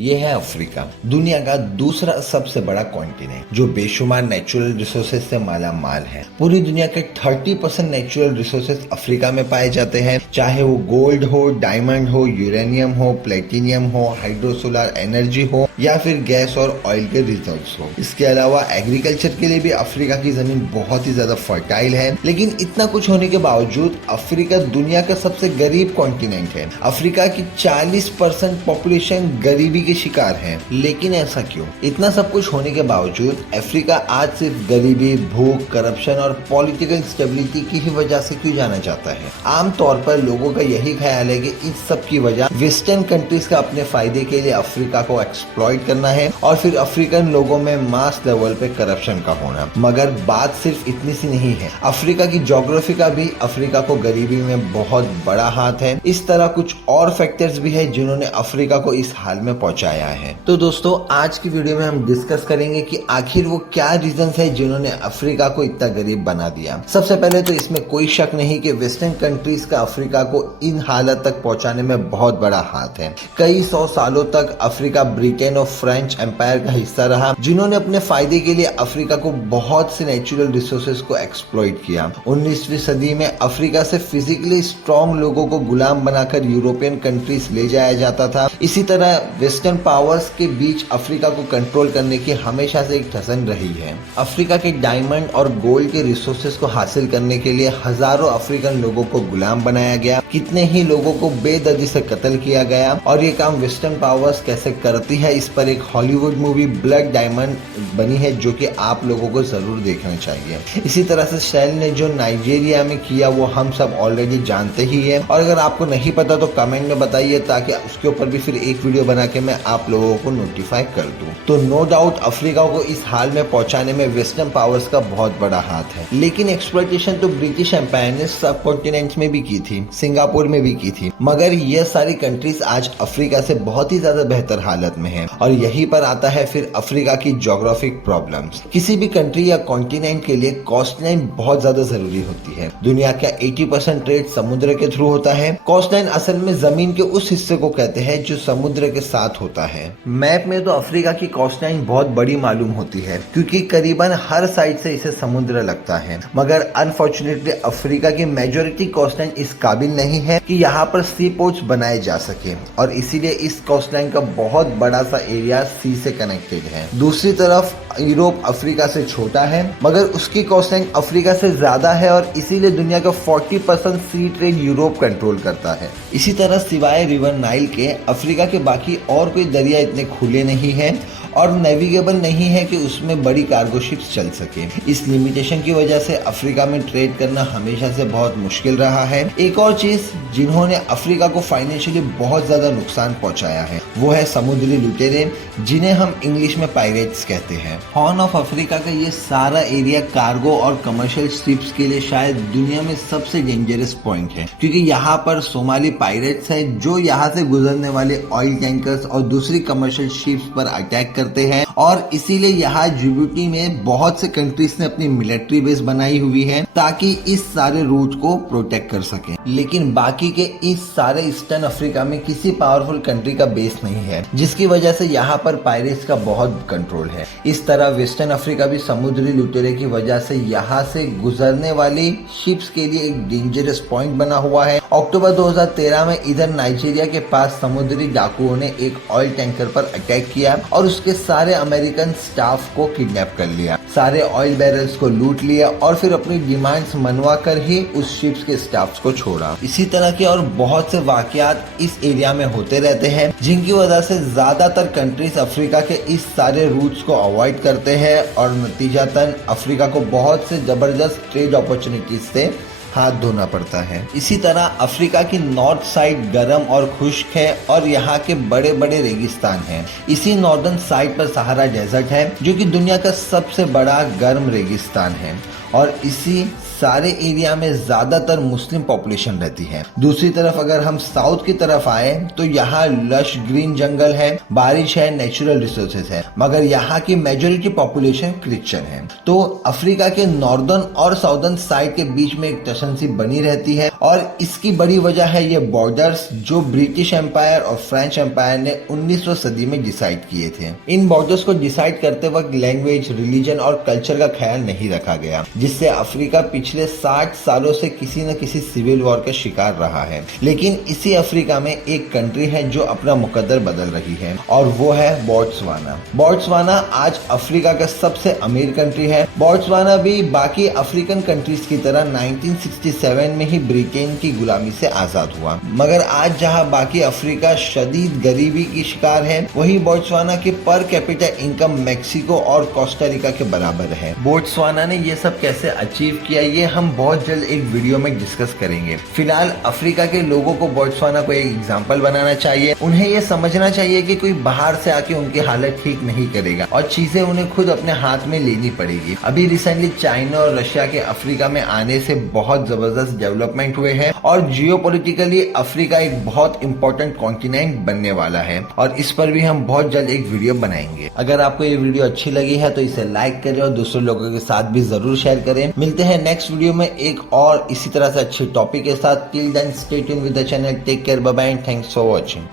ये है अफ्रीका, दुनिया का दूसरा सबसे बड़ा कॉन्टिनेंट जो बेशुमार नेचुरल रिसोर्सेज से माला माल है। पूरी दुनिया के 30% नेचुरल रिसोर्सेज अफ्रीका में पाए जाते हैं, चाहे वो गोल्ड हो, डायमंड हो, यूरेनियम हो, प्लेटिनियम हो, हाइड्रोसोलर एनर्जी हो या फिर गैस और ऑयल के रिजर्व्स हो। इसके अलावा एग्रीकल्चर के लिए भी अफ्रीका की जमीन बहुत ही ज्यादा फर्टाइल है। लेकिन इतना कुछ होने के बावजूद अफ्रीका दुनिया का सबसे गरीब कॉन्टिनेंट है। अफ्रीका की 40% पॉपुलेशन गरीबी के शिकार है। लेकिन ऐसा क्यों? इतना सब कुछ होने के बावजूद अफ्रीका आज सिर्फ गरीबी, भूख, करप्शन और पॉलिटिकल स्टेबिलिटी की ही वजह से क्यों जाना जाता है? आमतौर पर लोगों का यही ख्याल है कि इस सब की वजह वेस्टर्न कंट्रीज का अपने फायदे के लिए अफ्रीका को एक्सप्लॉइट करना है और फिर अफ्रीकन लोगों में मास लेवल पे करप्शन का होना। मगर बात सिर्फ इतनी सी नहीं है। अफ्रीका की ज्योग्राफी का भी अफ्रीका को गरीबी में बहुत बड़ा हाथ है। इस तरह कुछ और फैक्टर्स भी है जिन्होंने अफ्रीका को इस हाल में पहुंचाया है। तो दोस्तों, आज की वीडियो में हम डिस्कस करेंगे कि आखिर वो क्या रीजंस है जिन्होंने अफ्रीका को इतना गरीब बना दिया। सबसे पहले तो इसमें कोई शक नहीं कि वेस्टर्न कंट्रीज का अफ्रीका को इन हालत तक पहुंचाने में बहुत बड़ा हाथ है। कई 100 सालों तक अफ्रीका ब्रिटेन और फ्रेंच एम्पायर का हिस्सा रहा, जिन्होंने अपने फायदे के लिए अफ्रीका को बहुत से नेचुरल रिसोर्सेज को एक्सप्लॉइट किया। 19वीं सदी में अफ्रीका से फिजिकली स्ट्रॉन्ग लोगों को गुलाम बनाकर यूरोपियन कंट्रीज ले जाया जाता था। इसी तरह वेस्टर्न पावर्स के बीच अफ्रीका को कंट्रोल करने की हमेशा से एक ठसन रही है। अफ्रीका के डायमंड और गोल्ड के रिसोर्सेज को हासिल करने के लिए हजारों अफ्रीकन लोगों को गुलाम बनाया गया, कितने ही लोगों को बेदर्दी से कत्ल किया गया। और ये काम वेस्टर्न पावर्स कैसे करती है, इस पर एक हॉलीवुड मूवी ब्लड डायमंड बनी है, जो कि आप लोगों को जरूर देखना चाहिए। इसी तरह से शेल ने जो नाइजीरिया में किया वो हम सब ऑलरेडी जानते ही है, और अगर आपको नहीं पता तो कमेंट में बताइए, ताकि उसके ऊपर भी फिर एक वीडियो बना के मैं आप लोगों को नोटिफाई कर दूं। तो नो डाउट अफ्रीका को इस हाल में पहुंचाने में वेस्टर्न पावर्स का बहुत बड़ा हाथ है। लेकिन एक्सप्लॉइटेशन तो ब्रिटिश एम्पायर ने सब कॉन्टिनेंट्स में भी की थी, सिंगापुर में भी की थी, मगर ये सारी कंट्रीज आज अफ्रीका से बहुत ही ज्यादा बेहतर हालत में है। और यहीं पर आता है फिर अफ्रीका की ज्योग्राफिक प्रॉब्लम्स। किसी भी कंट्री या कॉन्टिनेंट के लिए कोस्ट लाइन बहुत ज्यादा जरूरी होती है। दुनिया का 80% ट्रेड समुद्र के थ्रू होता है। कोस्ट लाइन असल में जमीन के उस हिस्से को कहते हैं जो समुद्र के साथ होता है। मैप में तो अफ्रीका की कोस्ट लाइन बहुत बड़ी मालूम होती है, क्योंकि करीबन हर साइड से इसे समुद्र लगता है। मगर अनफॉर्चुनेटली अफ्रीका की मेजोरिटी कोस्ट लाइन इस काबिल नहीं है कि यहाँ पर सी पोर्ट्स बनाए जा सके, और इसीलिए इस कोस्ट लाइन का बहुत बड़ा सा एरिया सी से कनेक्टेड है। दूसरी तरफ यूरोप अफ्रीका से छोटा है, मगर उसकी कोस्ट लाइन अफ्रीका से ज्यादा है, और इसीलिए दुनिया का 40% सी ट्रेड यूरोप कंट्रोल करता है। इसी तरह सिवाय रिवर नाइल के अफ्रीका के बाकी और कोई दरिया इतने खुले नहीं है और नेविगेबल नहीं है कि उसमें बड़ी कार्गो शिप्स चल सके। इस लिमिटेशन की वजह से अफ्रीका में ट्रेड करना हमेशा से बहुत मुश्किल रहा है। एक और चीज जिन्होंने अफ्रीका को फाइनेंशियली बहुत ज्यादा नुकसान पहुंचाया है वो है समुद्री लुटेरे, जिन्हें हम इंग्लिश में पायरेट्स कहते हैं। हॉर्न ऑफ अफ्रीका का ये सारा एरिया कार्गो और कमर्शियल शिप्स के लिए शायद दुनिया में सबसे डेंजरस पॉइंट है, क्योंकि यहाँ पर सोमाली पायरेट्स है जो यहाँ से गुजरने वाले ऑयल टैंकर्स और दूसरी कमर्शियल शिप्स पर अटैक करते हैं। और इसीलिए यहाँ जिबूटी में बहुत से कंट्रीज ने अपनी मिलिट्री बेस बनाई हुई है ताकि इस सारे रूट को प्रोटेक्ट कर सके। लेकिन बाकी के इस सारे ईस्टर्न अफ्रीका में किसी पावरफुल कंट्री का बेस नहीं है, जिसकी वजह से यहाँ पर पायरेट्स का बहुत कंट्रोल है। इस तरह वेस्टर्न अफ्रीका भी समुद्री लुटेरे की वजह से यहाँ से गुजरने वाली शिप्स के लिए एक डेंजरस पॉइंट बना हुआ है। अक्टूबर 2013 में इधर नाइजीरिया के पास समुद्री डाकुओं ने एक ऑयल टैंकर पर अटैक किया और उसके सारे अमेरिकन स्टाफ को किडनैप कर लिया, सारे ऑयल बैरल्स को लूट लिया और फिर अपनी डिमांड्स मनवा कर ही उस शिप्स के स्टाफ्स को छोड़ा। इसी तरह के और बहुत से वाकयात इस एरिया में होते रहते हैं, जिनकी वजह से ज्यादातर कंट्रीज अफ्रीका के इस सारे रूट्स को अवॉइड करते हैं और नतीजतन अफ्रीका को बहुत से जबरदस्त ट्रेड अपॉर्चुनिटीज से हाथ धोना पड़ता है। इसी तरह अफ्रीका की नॉर्थ साइड गर्म और खुश्क है और यहाँ के बड़े बड़े रेगिस्तान हैं। इसी नॉर्दर्न साइड पर सहारा डेजर्ट है, जो कि दुनिया का सबसे बड़ा गर्म रेगिस्तान है, और इसी सारे एरिया में ज्यादातर मुस्लिम पॉपुलेशन रहती है। दूसरी तरफ अगर हम साउथ की तरफ आए तो यहाँ लश ग्रीन जंगल है, बारिश है, नेचुरल रिसोर्सेज है, मगर यहाँ की मेजोरिटी पॉपुलेशन क्रिश्चियन है। तो अफ्रीका के नॉर्दर्न और साउदर्न साइड के बीच में एक टेंशन बनी रहती है और इसकी बड़ी वजह है ये बॉर्डर्स जो ब्रिटिश एम्पायर और फ्रेंच एम्पायर ने 19वीं सदी में डिसाइड किए थे। इन बॉर्डर्स को डिसाइड करते वक्त लैंग्वेज, रिलीजन और कल्चर का ख्याल नहीं रखा गया, जिससे अफ्रीका पिछले 60 सालों से किसी न किसी सिविल वॉर का शिकार रहा है। लेकिन इसी अफ्रीका में एक कंट्री है जो अपना मुकद्दर बदल रही है और वो है बोट्सवाना। बोट्सवाना आज अफ्रीका का सबसे अमीर कंट्री है। बोट्सवाना भी बाकी अफ्रीकन कंट्रीज की तरह 1967 में ही ब्रिटेन की गुलामी से आजाद हुआ, मगर आज जहां बाकी अफ्रीका शदीद गरीबी की शिकार है, वही बोट्सवाना की पर कैपिटा इनकम मैक्सिको और कोस्टारिका के बराबर है। बोट्सवाना ने ये सब कैसे अचीव किया, ये हम बहुत जल्द एक वीडियो में डिस्कस करेंगे। फिलहाल अफ्रीका के लोगों को बोट्सवाना को एक एग्जाम्पल बनाना चाहिए। उन्हें ये समझना चाहिए कि कोई बाहर से आके उनकी हालत ठीक नहीं करेगा और चीजें उन्हें खुद अपने हाथ में लेनी पड़ेगी। अभी रिसेंटली चाइना और रशिया के अफ्रीका में आने से बहुत जबरदस्त डेवलपमेंट हुए हैं और जियोपॉलिटिकली अफ्रीका एक बहुत इंपॉर्टेंट कॉन्टिनेंट बनने वाला है और इस पर भी हम बहुत जल्द एक वीडियो बनाएंगे। अगर आपको ये वीडियो अच्छी लगी है तो इसे लाइक करें और दूसरे लोगों के साथ भी जरूर शेयर करें। मिलते हैं नेक्स्ट वीडियो में एक और इसी तरह से अच्छे टॉपिक के साथ। Till then stay tuned with the channel. Take care, bye bye and thanks for watching.